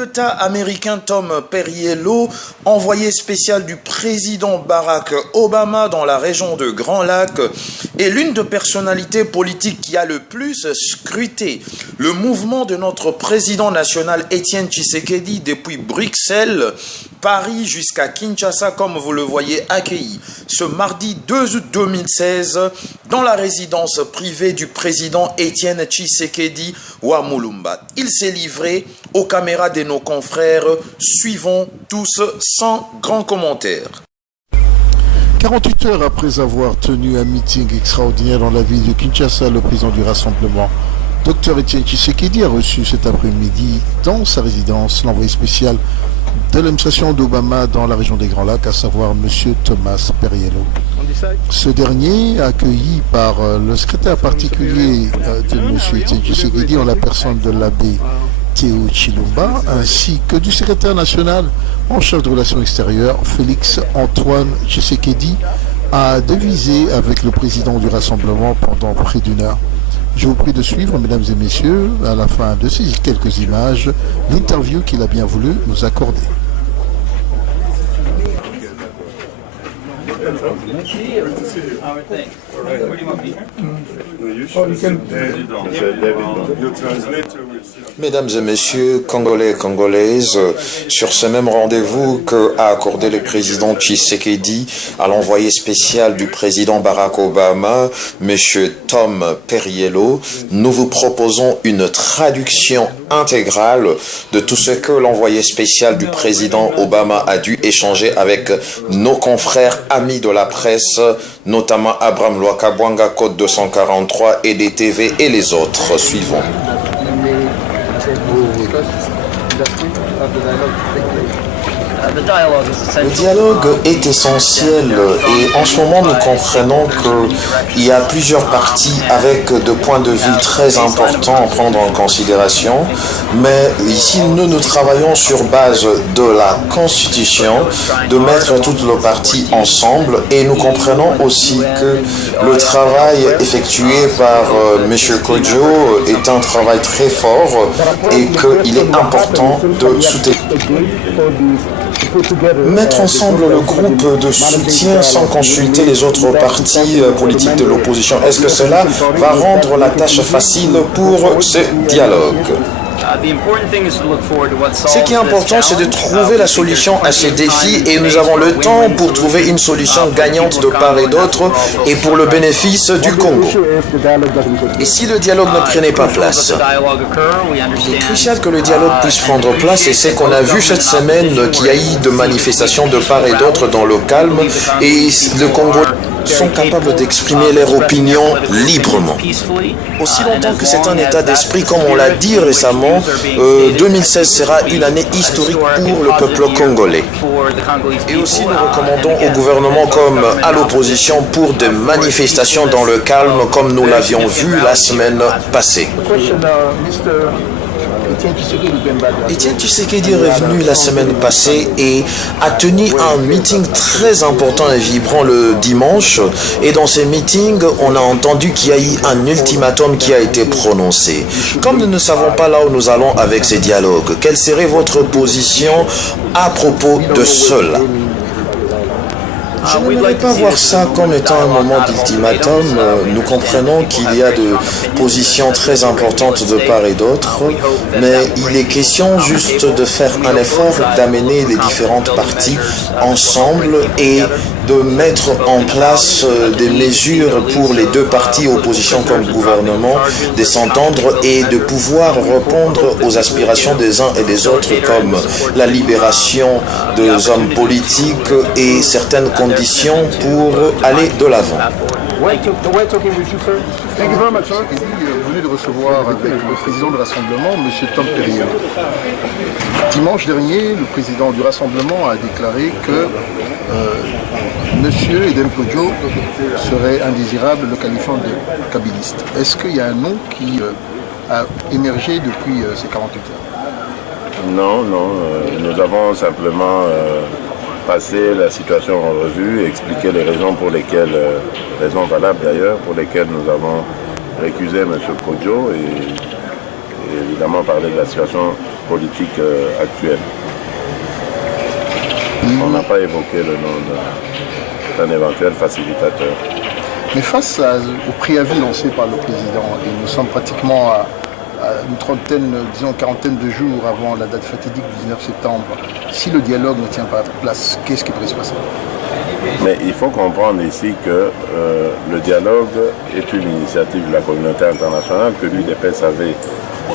d'État américain Tom Perriello, envoyé spécial du président Barack Obama dans la région de Grand Lac, est l'une des personnalités politiques qui a le plus scruté le mouvement de notre président national Étienne Tshisekedi depuis Bruxelles, Paris jusqu'à Kinshasa, comme vous le voyez accueilli ce mardi 2 août 2016 dans la résidence privée du président Étienne Tshisekedi à Mulumba. Il s'est livré aux caméras de nos confrères. Suivons tous sans grand commentaire. 48 heures après avoir tenu un meeting extraordinaire dans la ville de Kinshasa, le président du Rassemblement, Dr Étienne Tshisekedi, a reçu cet après-midi dans sa résidence l'envoyé spécial de l'administration d'Obama dans la région des Grands Lacs, à savoir M. Thomas Perriello. Ce dernier, accueilli par le secrétaire particulier de M. Étienne Tshisekedi en la personne de l'abbé Théo Chilumba, ainsi que du secrétaire national en charge de relations extérieures, Félix Antoine Tshisekedi, a devisé avec le président du Rassemblement pendant près d'une heure. Je vous prie de suivre, mesdames et messieurs, à la fin de ces quelques images, l'interview qu'il a bien voulu nous accorder. Mesdames et messieurs, Congolais et Congolaises, sur ce même rendez-vous qu'a accordé le président Tshisekedi à l'envoyé spécial du président Barack Obama, M. Tom Perriello, nous vous proposons une traduction intégrale de tout ce que l'envoyé spécial du président Obama a dû échanger avec nos confrères amis de la presse, notamment Abraham Lwakabwanga, Code 243, EDTV et les autres. Suivons. Le dialogue est essentiel et en ce moment nous comprenons qu'il y a plusieurs parties avec des points de vue très importants à prendre en considération, mais ici nous travaillons sur base de la Constitution, de mettre toutes les parties ensemble, et nous comprenons aussi que le travail effectué par M. Kodjo est un travail très fort et qu'il est important de soutenir. Mettre ensemble le groupe de soutien sans consulter les autres partis politiques de l'opposition, est-ce que cela va rendre la tâche facile pour ce dialogue? Ce qui est important, c'est de trouver la solution à ces défis, et nous avons le temps pour trouver une solution gagnante de part et d'autre et pour le bénéfice du Congo. Et si le dialogue ne prenait pas place, il est crucial que le dialogue puisse prendre place, et c'est qu'on a vu cette semaine qu'il y a eu de manifestations de part et d'autre dans le calme, et le Congo sont capables d'exprimer leur opinion librement. Aussi longtemps que c'est un état d'esprit, comme on l'a dit récemment, 2016 sera une année historique pour le peuple congolais. Et aussi nous recommandons au gouvernement comme à l'opposition pour des manifestations dans le calme, comme nous l'avions vu la semaine passée. Étienne Tshisekedi est revenu la semaine passée et a tenu un meeting très important et vibrant le dimanche. Et dans ce meeting, on a entendu qu'il y a eu un ultimatum qui a été prononcé. Comme nous ne savons pas là où nous allons avec ces dialogues, quelle serait votre position à propos de cela? Je n'aimerais pas voir ça comme étant un moment d'ultimatum. Nous comprenons qu'il y a des positions très importantes de part et d'autre, mais il est question juste de faire un effort d'amener les différentes parties ensemble et de mettre en place des mesures pour les deux partis, opposition comme gouvernement, de s'entendre et de pouvoir répondre aux aspirations des uns et des autres, comme la libération des hommes politiques et certaines conditions pour aller de l'avant. Venu de recevoir avec le président du Rassemblement, M. Tom Perriello. Dimanche dernier, le président du Rassemblement a déclaré que M. Eden Kodjo serait indésirable, le qualifiant de kabyliste. Est-ce qu'il y a un nom qui a émergé depuis ces 48 heures? Non, nous avons simplement passé la situation en revue et expliqué les raisons pour lesquelles, raisons valables d'ailleurs, pour lesquelles nous avons récusé M. Kodjo et évidemment parler de la situation politique actuelle. On n'a pas évoqué le nom d'un éventuel facilitateur. Mais face au préavis lancé par le président, et nous sommes pratiquement à une trentaine, disons quarantaine de jours avant la date fatidique du 19 septembre, si le dialogue ne tient pas place, qu'est-ce qui pourrait se passer? Mais il faut comprendre ici que le dialogue est une initiative de la communauté internationale que l'UDPS avait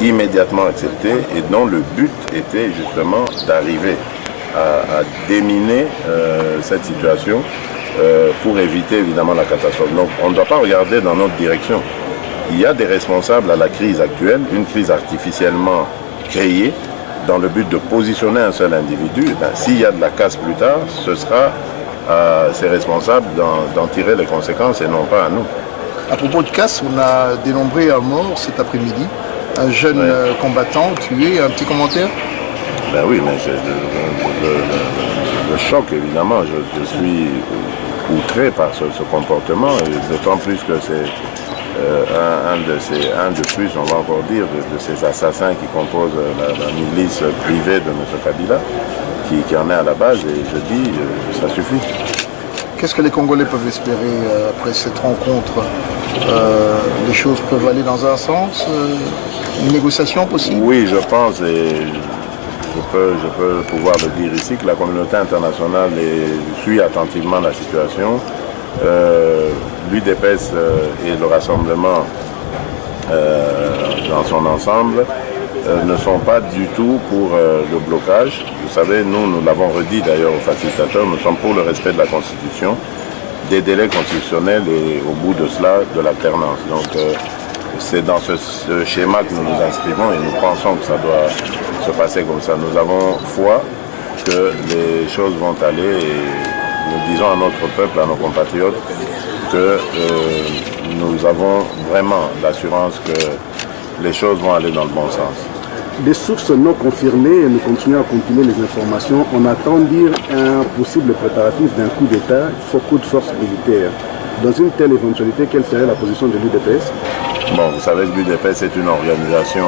immédiatement acceptée et dont le but était justement d'arriver à déminer cette situation pour éviter évidemment la catastrophe. Donc on ne doit pas regarder dans notre direction. Il y a des responsables à la crise actuelle, une crise artificiellement créée dans le but de positionner un seul individu. Ben, s'il y a de la casse plus tard, ce sera à ces responsables d'en tirer les conséquences et non pas à nous. À propos de casse, on a dénombré un mort cet après-midi, un jeune combattant tué. Un petit commentaire? Ben oui, mais le choc, évidemment, je suis outré par ce comportement, et d'autant plus que c'est un de plus, on va encore dire, de ces assassins qui composent la milice privée de M. Kabila, qui en est à la base, et je dis, ça suffit. Qu'est-ce que les Congolais peuvent espérer après cette rencontre? Les choses peuvent aller dans un sens? Une négociation possible? Oui, je pense, et je peux pouvoir le dire ici, que la communauté internationale suit attentivement la situation. L'UDPS et le rassemblement dans son ensemble ne sont pas du tout pour le blocage. Vous savez, nous l'avons redit d'ailleurs aux facilitateurs, nous sommes pour le respect de la Constitution, des délais constitutionnels et au bout de cela, de l'alternance. Donc c'est dans ce schéma que nous nous inscrivons et nous pensons que ça doit se passer comme ça. Nous avons foi que les choses vont aller et nous disons à notre peuple, à nos compatriotes, que nous avons vraiment l'assurance que les choses vont aller dans le bon sens. Des sources non confirmées, et nous continuons à continuer les informations, on attend dire un possible préparatif d'un coup d'État, coup de force militaire. Dans une telle éventualité, quelle serait la position de l'UDPS? Bon, vous savez que l'UDPS est une organisation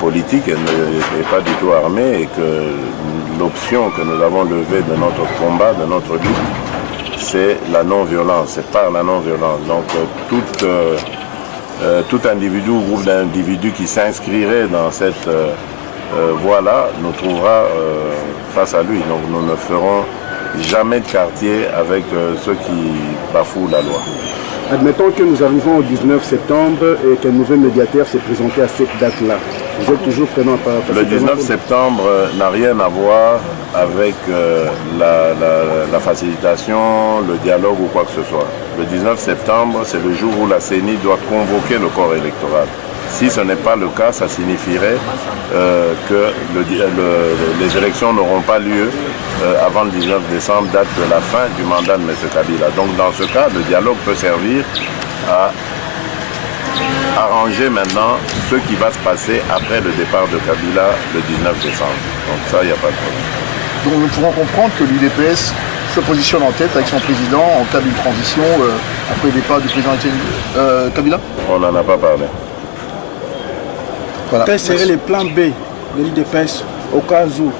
politique, elle n'est pas du tout armée, et que l'option que nous avons levée de notre combat, de notre lutte, c'est la non-violence, c'est par la non-violence. Donc tout individu ou groupe d'individus qui s'inscrirait dans cette voie-là nous trouvera face à lui. Donc nous ne ferons jamais de quartier avec ceux qui bafouent la loi. Admettons que nous arrivons au 19 septembre et qu'un nouvel médiateur s'est présenté à cette date-là. Vous êtes toujours prenant par... Le 19 septembre n'a rien à voir avec la facilitation, le dialogue ou quoi que ce soit. Le 19 septembre, c'est le jour où la CENI doit convoquer le corps électoral. Si ce n'est pas le cas, ça signifierait que les élections n'auront pas lieu avant le 19 décembre, date de la fin du mandat de M. Kabila. Donc dans ce cas, le dialogue peut servir à arranger maintenant ce qui va se passer après le départ de Kabila le 19 décembre. Donc ça, il n'y a pas de problème. Donc nous pourrons comprendre que l'UDPS se positionne en tête avec son président en cas d'une transition après le départ du président Kabila? On n'en a pas parlé. Voilà. Quel serait le plan B de l'UDPS au cas où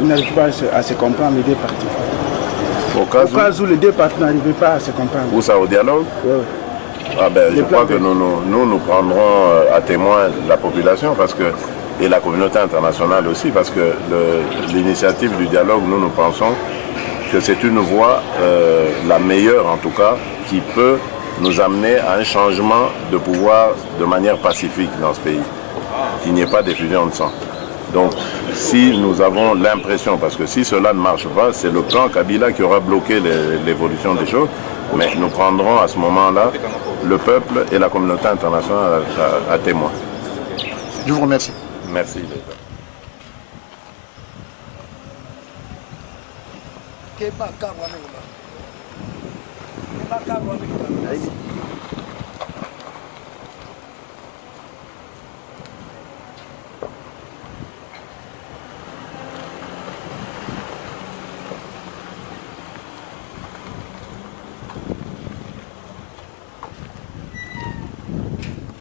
on n'arrive pas à se comprendre les deux partis? Au cas où les deux partis n'arrivaient pas à se comprendre. Où ça, au dialogue? Oui. Ah ben, je crois que nous prendrons à témoin la population et la communauté internationale aussi, parce que l'initiative du dialogue, nous pensons que c'est une voie, la meilleure en tout cas, qui peut nous amener à un changement de pouvoir de manière pacifique dans ce pays, qu'il n'y ait pas d'effusion de sang. Donc, si nous avons l'impression, parce que si cela ne marche pas, c'est le camp Kabila qui aura bloqué l'évolution des choses, mais nous prendrons à ce moment-là le peuple et la communauté internationale à témoin. Je vous remercie. Merci.